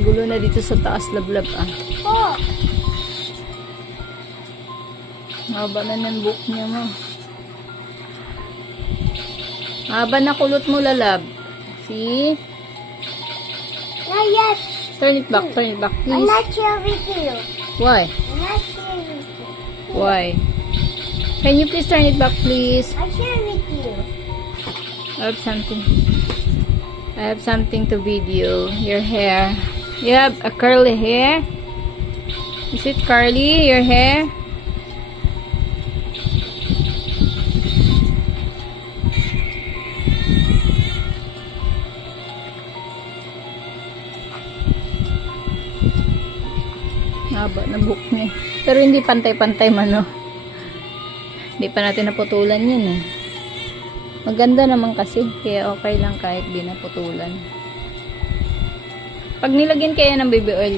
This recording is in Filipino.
Gulo na dito sa taas, lablab ah. Oh. Haba na ng buhok niya mo. Haba na kulot mo, lalab. See? Not yet. Turn it back, I'm please. not sure with you. Why? I'm not sure with you. Why? Can you please turn it back, please? I'm sure with you. I have something to video. Your hair. You have a curly hair? Is it curly, your hair? Haba na buhok niya. Pero hindi pantay-pantay man, no? Hindi pa natin naputulan yun, eh. Maganda naman kasi. Kaya okay lang kahit di naputulan. Pag nilagyan kaya ng baby oil,